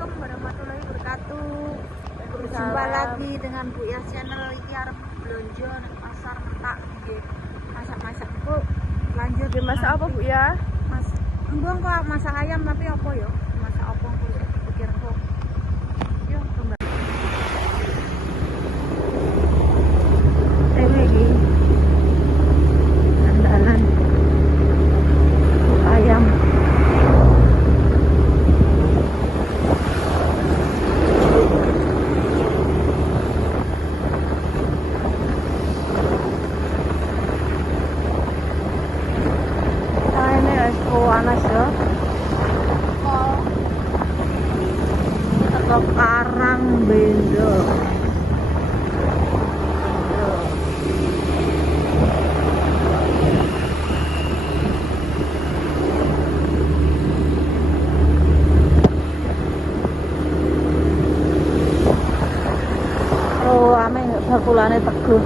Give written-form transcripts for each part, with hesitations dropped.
Assalamualaikum warahmatullahi wabarakatuh. Berjumpa lagi dengan Bu Yas channel. Iki arep belanja nang pasar Metak nggih. Masak-masak Bu. Lanjut Masak apa Bu ya? Mas. Enggak kok masak ayam tapi apa ya? Masak apa kok pikir kok. Yo kembali. Ini andalan ayam. Panas ya. Teko Karang Bendo. Oh, ame bakulane teguh.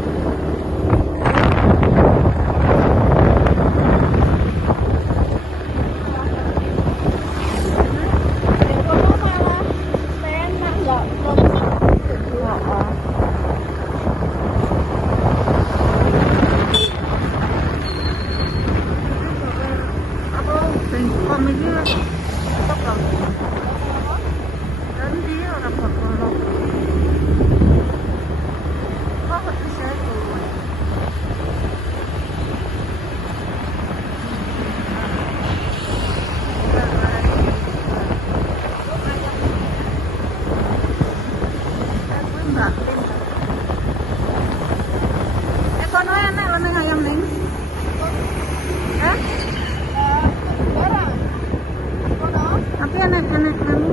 Tapi enak-enak kamu.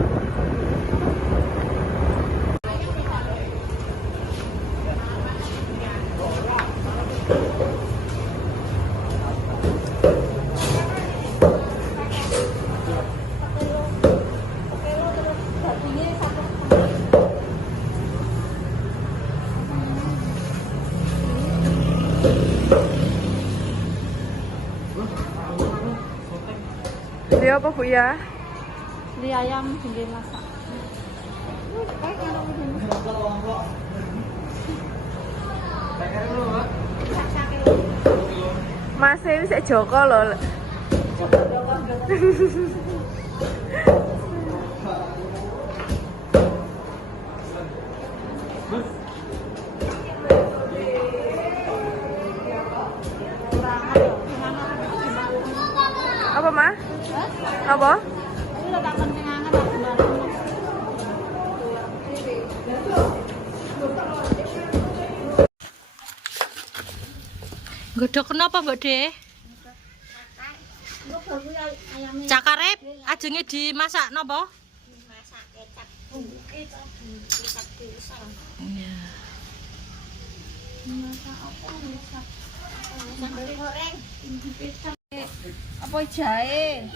Beli apa Bu ya? Beli ayam tinggi masak. Mas ini saya Joko loh. Apa mah? Apa? Godhog kenapa Mbak De? Cakare ajenge dimasak napa? Dimasak kecap bumbu kecap pisang. Iya. Masak apa? Masak sambal goreng. Apa jahe?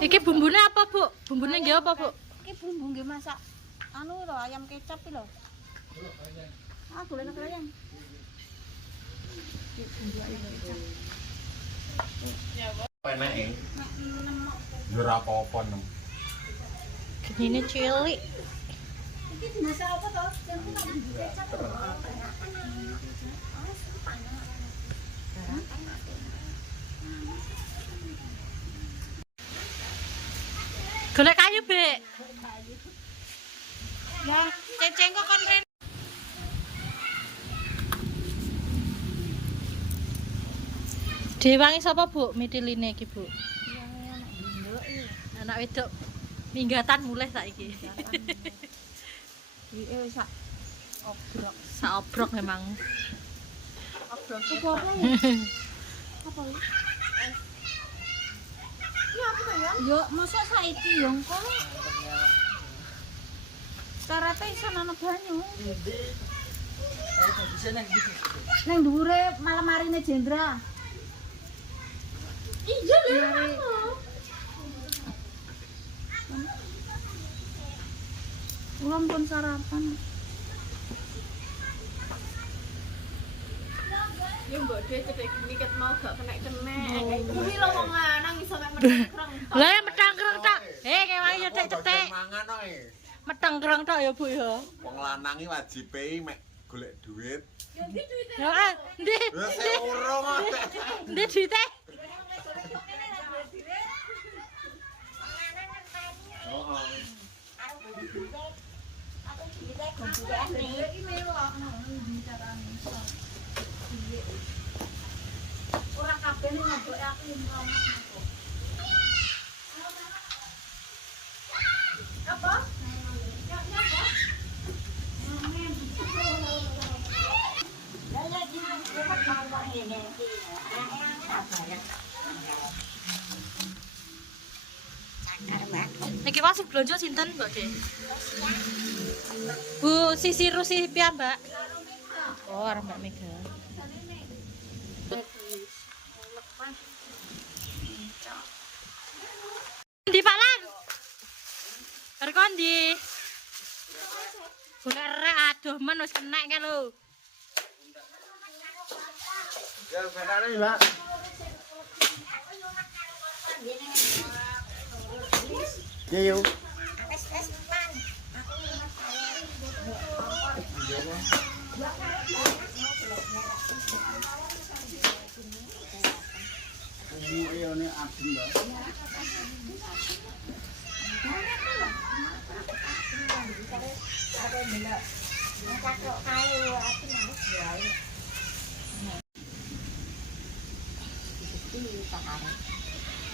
Iki bumbune apa, Bu? Bumbune nggih apa, Bu? Iki bumbu nggih masak anu lho ayam kecap iki lho. Ah, golek ayam. Penake. Yo ora apa-apa nem. Genine cilik. Iki dimasak apa to? Jangan bumbu kecap. Golek kayu, Bek. Ya, ceceng kok kon rene. Dewangi sapa, Bu? Mitiline iki, Bu. Anak wedok minggatan mulai saiki. Iki sak obrok. Saobrok memang. Obrok apa ya? Apa ya? Ya apa ya? Yo, masa saiki yo engko. Karate iso ana banyu. Nang dhuwure malamarine Jendra. Iya lho. Ulang pun sarapan. Ya mbok dhewe cedek gini ket mau gak kena. Kuwi lho wong lanang iso mek meteng. Lah metangkreng tak Kewangi yo cetek. Mangan ae. Meteng kereng tok ya, Bu ya. Wong lanang iki wajibe mek golek duit. Ya ah, ndi? Wis urung. Ndi duite? Ora kabeh ngobok aku ngomong. Apa? Niki masih belanja sinten, Mbak De? Bu Sisi Rusi piyambak. Oh, arep Mbak Mega. Di Palan. Rekon di. Golek rek aduh men wis kenek kae lho. Ya sakane, Mbak. Ya yo.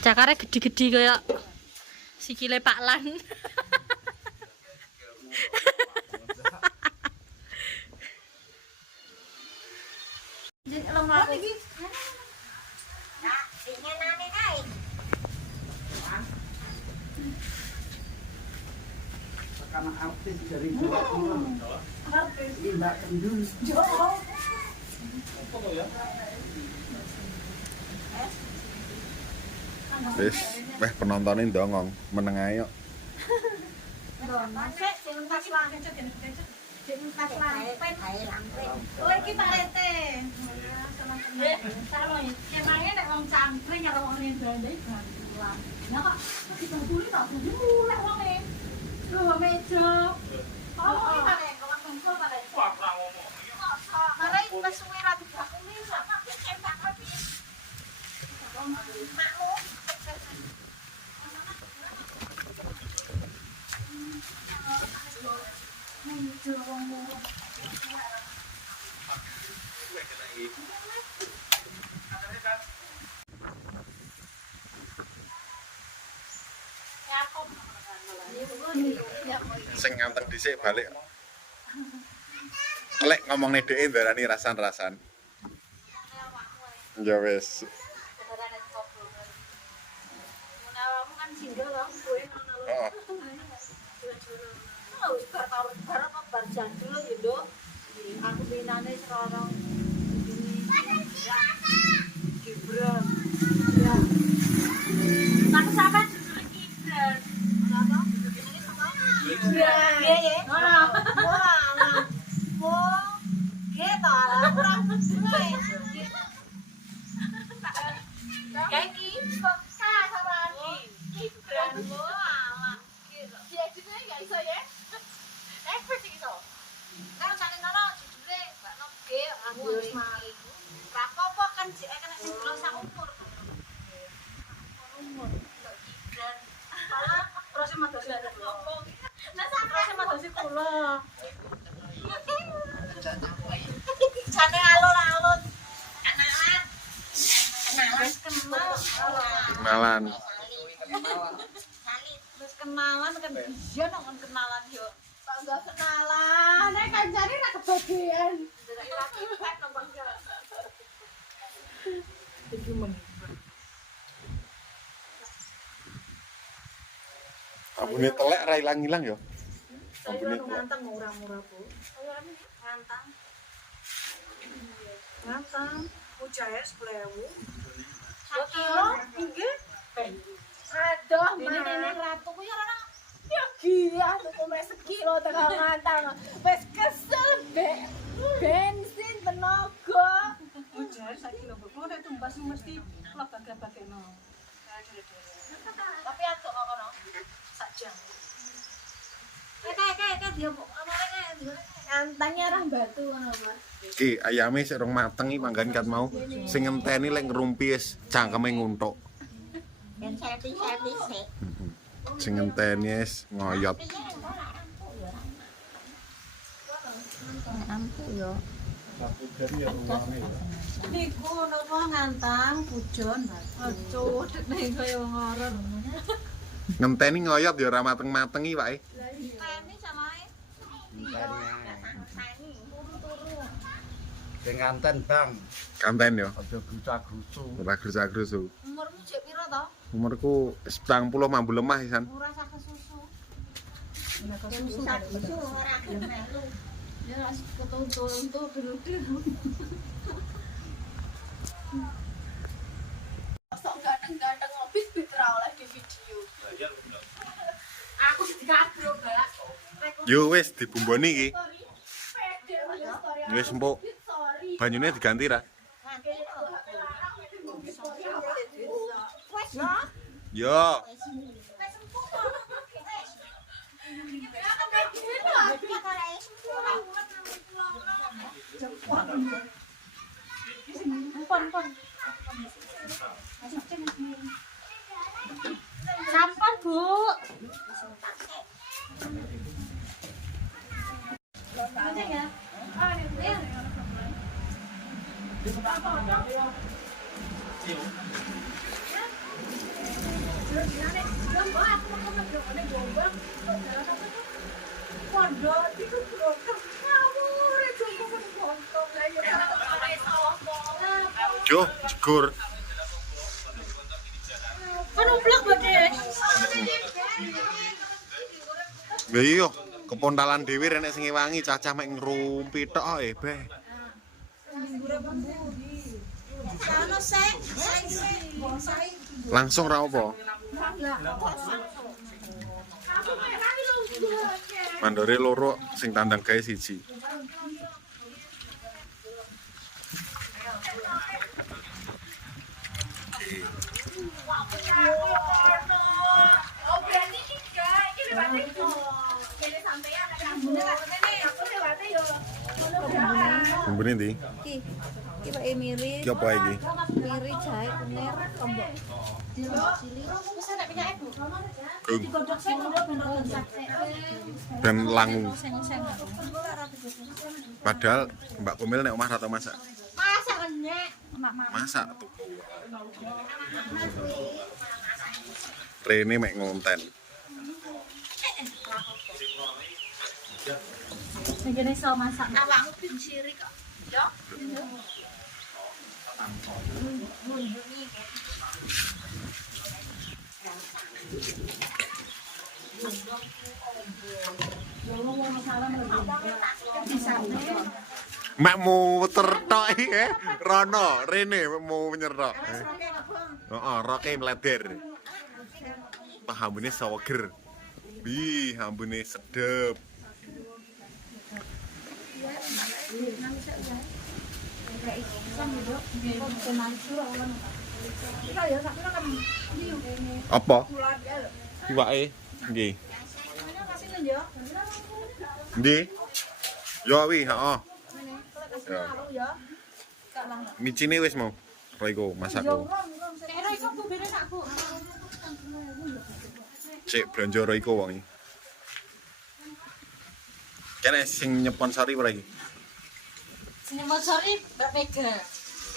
Cakare gede-gede kayak sikile Pak Lan. Karena artis dari Jawa Timur. Mbak Kendul. Wis, weh penontonin dongong, meneng ae yo. Oh iki Pak Rete. Emangnya nek wong cangkring karo wong ndandai gantulan. Lah kok dibantuli kok mulai wonge. Lho meja. Oh iki Pak Rete, kok kumpul Pak Rete. Pak ora ngomong. Mare wis suwe ra dibakuli sak cetak rapi. Makmu. Sing nganteng dhisik balik. Lek ngomongne dhek ndarani rasan-rasan. Ya wis. Menawamu kan single loh, kowe ngono lho. Heeh. Oh, bar apa bar jadul lho, Nduk. Aku pinane serorong ini. Gibran. Ya. Tapi sampai judulnya Gibran. Apa? Judulnya sama? Gibran. Iya, ya. Ngono. Wah. Oh. Gitu lah, kurang sesuai. Ganti kok sama lagi. Gibran. Wah. Dia juga enggak iso ya. Expert iso. Kan sane nono judule Mbak Noge, aku wis mari. Ra apa-apa kan jek kena sing belum sak umur. Umur. Gibran. Malah terus madosi opo. Lah sak terus madosi kula. Jane alon-alon. Kenalan. Kenalan kenal. Kenalan. Terus kenalan kan bisa nang kenalan yo. Tak enggak kenalan, nek kancane ra kebagian. Laki-laki pek nang bangga. Iki men. Ambune telek ra ilang-ilang yo. Ambune Saya telek. ngantang murah-murah, Bu. Ngantang. Ngantang. Ujaya 10.000. 1 kilo nggih. Aduh, Nenek ratu ku ya ora ya gila tuku mes sekilo tengah ngantang. Wes kesel dek. Bensin tenaga. ujaya 1 kilo. Kok nek tumbas mesti lebak-lebakno. Tapi atuk kok kono. bujang. Kayak dia mau amalnya dia. Antangnya arah batu ngono, Mas. Ki ayame sik rong mateng iki manggan kat mau. Sing ngenteni lek ngrumpi wis cangkeme nguntuk. Dan seti sik. Sing ngenteni wis ngoyot. Ampu yo. Satu jam ya ruange ya. Niku napa ngantang pujon. Aduh, nek kaya ngoron. Ngenteni ngoyot ya ora mateng-mateng iki wae. Tani samae. Sing nganten, Bang. Kanten ya. Aja grusak-grusu. Ora grusak-grusu. Umurmu jek piro to? Umurku 90 mambu lemah isan. Ora sak kesusu. Susu Ora gelem melu. Ya ras foto-foto dulu. Sok ganteng-ganteng ngobis bitra oleh di video. Aku sing dikabro, Mbak. Yo wis dibumboni iki. Story. Pede ya story. Wis empuk. Sorry. Banyune diganti ra? Wes yo. Yo. Wes empuk kok. Sampun, Bu. Yo, jegur. Kan umplek badhe. Lha iya, kepontalan dhewe renek sing ngewangi cacah mek ngrumpi tok ae, Beh. Sono sik, Langsung ra apa? Mandore loro sing tandang gawe siji. Oh, berarti tiga. Ini berarti jadi sampean ada ambune Pak. Aku lewate yo. Ngono berapa? Bumbune ndi? Ki Pak Emiri. Ki apa iki? Miri jahe kunir lombok. Cilik. Wis ana penyake, Bu. Gung. Digodhog sing ngono ben rada sate. Dan langu. Seng-seng. Padahal Mbak Komil nek omah ra tau masak. Masak enek. Masak tuh. Rene mek ngonten. Ngene iso masak. Awakmu ben sirik kok. Yo. Mek mau tertok iki, Rono, Rene mau nyerok. Heeh, roke mleder. Wah, ambune seger. Wih, ambune sedep. Apa? Iwake nggih. Nggih. Yo wi, heeh. Ya. Micine wis mau. Royko masakku. Nek iso Bu bene sak Bu. Cek belanja Royko wong iki. Kene sing nyponsori ora iki? Sing mosori Mbak Mega.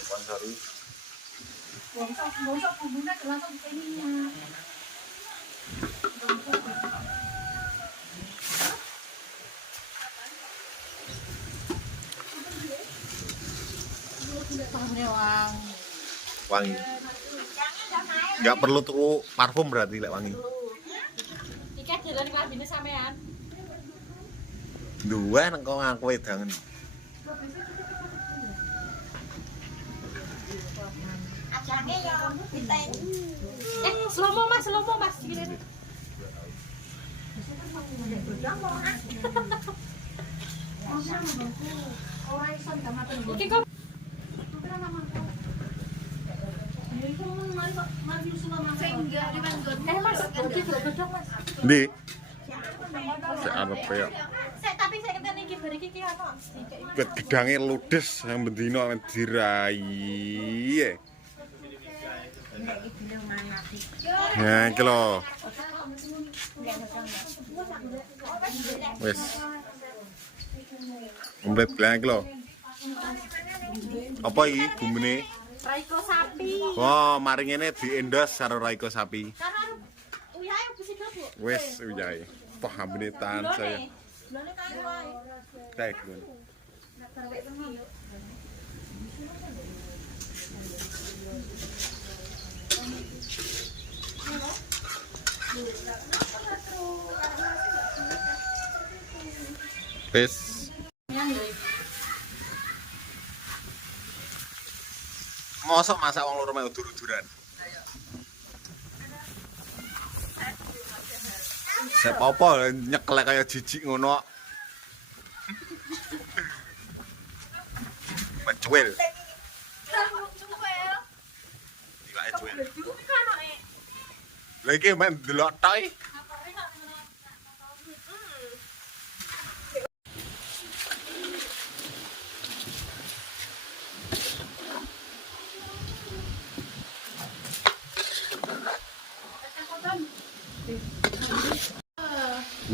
Sponsori. Bonsok bumbunya langsung ke ininya. Wangi. Enggak perlu tuku parfum berarti lek wangi. Iki jalan klambine sampean. Duwe nang kok ngaku wedangen. Ajange ya pinten. Slomo Mas. Gini. Iki kok Sehingga di Mas. Iki godhog Mas. Ndi? Sik arep ya. Tapi saya kenteni iki bar iki ono sithik. Wit gedange ludes yang bendino dirai. Ya, iki lho. Wes. Komplit kalian iki lho. Apa iki bumbune? Raiko sapi. Oh, mari ngene diendos karo Raiko sapi. Karo uyahe bisa Bu. Wes uyahe. Wah, ambune tahan saya. Lone kae wae. Kayak gini. Wes. Mosok masak wong loro mek udur-uduran. Sep apa nyekel kaya jijik ngono. Mencuil. Iwake cuil. Lha iki men delok tok iki.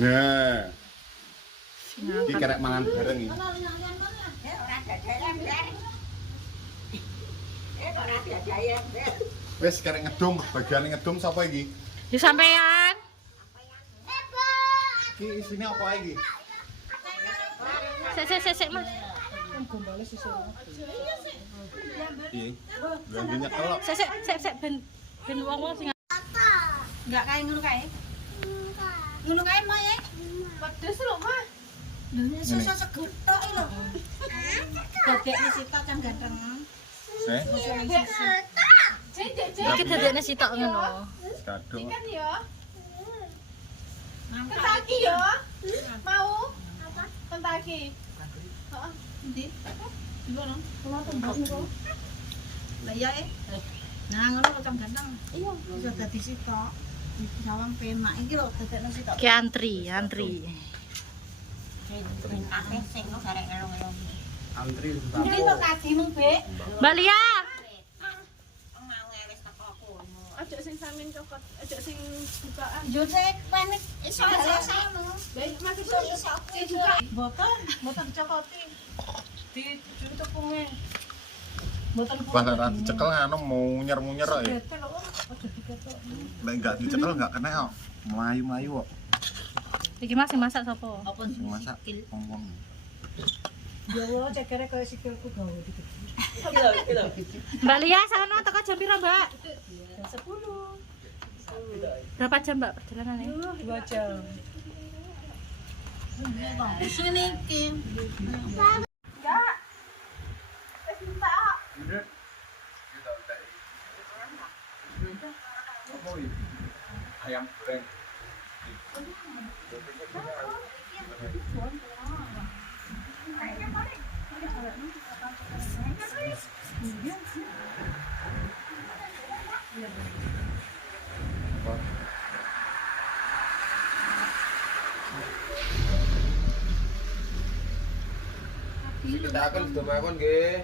Nah. Iki kerek mangan bareng iki. Wes kerek ngedum, bagian ngedum sapa iki? Ya sampean. Iki isine apa iki? Sik Mas. Piye? Lha nyekel kok. Sik ben wong-wong sing Enggak kayak ngono kae. Ngono kae mah ya. Pedes lho, Mas. Lho susah segetok lho. Dadek wis sitok can ganteng. Sik. iki dadekne sitok ngono. Kadung. Kan ya. Kentaki ya. Mau? Apa? Kentaki. Heeh. Endi? Iku lho. Kulo tembok niku. Lah iya Nah ngono kok can ganteng. Iya, iso dadi sitok. Di sawang pemak iki lho dadekne sitok. Ki antri. Antri Ini lo kasimu, Bek. Mbak Lia. Aja sing samin cokot, aja sing bukaan. Yo sik panik iso selesai. Baik, Mas iso buka. Boten dicokoti. Di tepungnya. Boten Pas ora dicekel anu munyer-munyer kok ya. Betel lho, aja diketok. Lek enggak dicekel enggak kena kok. Melayu-melayu kok. Iki Mas sing masak sapa? Apa Sing masak wong-wong. Yo cekere koyo sikilku gawe dikit. Mbak Lia sana teko jam pira, Mbak? Jam 10. Berapa jam, Mbak, perjalanannya? 2 jam. Wis ngene iki. Enggak. Wis minta. Ayam goreng. kita akan sudah makan nggih.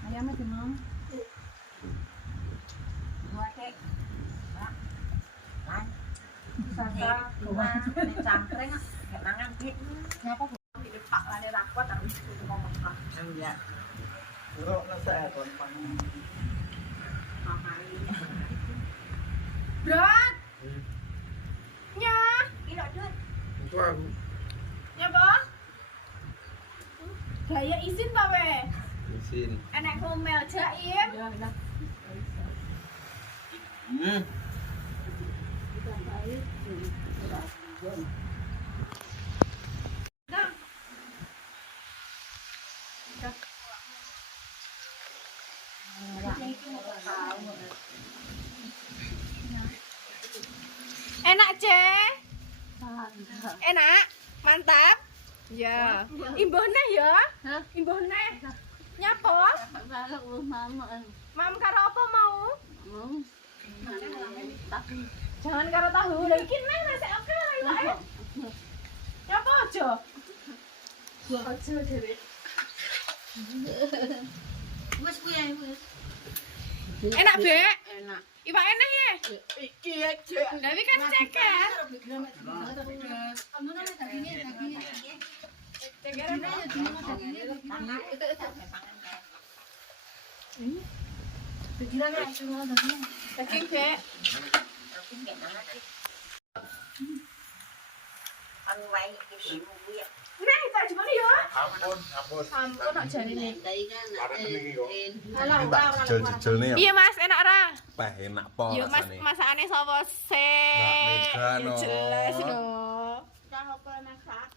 Ayamnya dimam. Sasa, rumah, cangkreng, kenangan dik. Ngapa Bu? Pak lane rapot harus ngomong Pak. Enggak. Ora nasa kon pan. Berat. Nya. Kilo dut. Tuang. Ya, Pak? Gaya izin, Pak, we. Mesin. Enek komel jaim. Nah. Enak, Cek? Enak? Mantap? Ya. Imbuhne ya? Imbuhne. Nyapa? Mam karo apa mau? Jangan karo tahu. Lah iki nang nasi oke lah iki. Nyapa aja? Aja dhewe. Wes kuwi ae wes. Enak, Bek? Enak. Iwak enak ya? Iki aja. Tapi kan ceker. Kamu nang dagingnya. Ceker ana ya dagingnya. Pikiran aja semua daging. Daging, Bek. Nah, kita coba ya. Ampun. Ampun nak jarine. Arep niki kok. Alah, ora. Jejel nih. Piye, Mas? Enak ra? Peh enak po Yo, Mas, rasane. masakane sapa sih? Mbak Mega, no. Jelas no. Cah apa masak?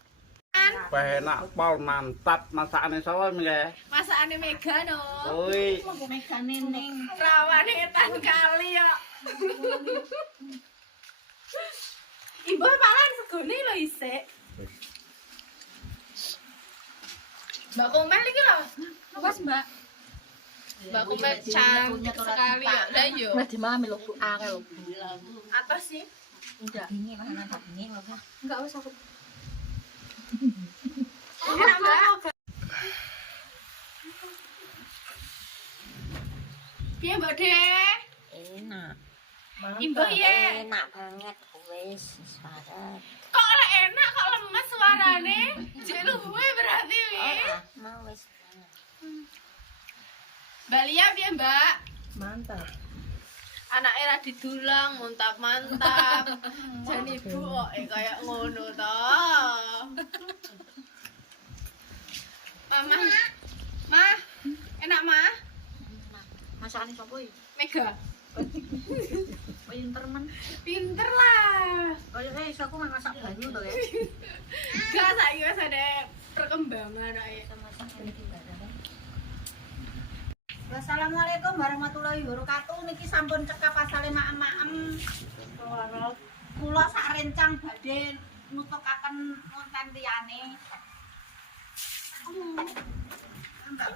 Peh enak pol mantap masakane sapa nggih. Masakane Mega no. Oi. Mega neneng. Rawane etan kali ya. Ibu palan segone lho isik. Mbak Komel iki lho. Mas, Mbak. Mbak Komel cantik sekali ya. Lah yo. Wes di mami lho, akeh lho. Atas sih. Enggak. Enggak wis aku. Enak, Mbak. Piye, Mbak De? Enak. Imbah ya. Enak banget wis suara. Kok lek enak kok lemes suarane? Jek luwe berarti wi. Ora, mau wis banget. Mbak Lia piye, Mbak? Mantap. Anake ra didulang, mantap-mantap. Jan ibu kok kayak ngono to. Mama. Mah, enak, Mah? Masakane sapa iki? Mega. Pinter men. Pinter lah. Kaya iso aku masak banyu to ya. Gak saiki wis ada perkembangan ae. Assalamualaikum warahmatullahi wabarakatuh. Niki sampun cekap pasale maem-maem. Kula sak rencang badhe nutukaken konten liyane. Enggak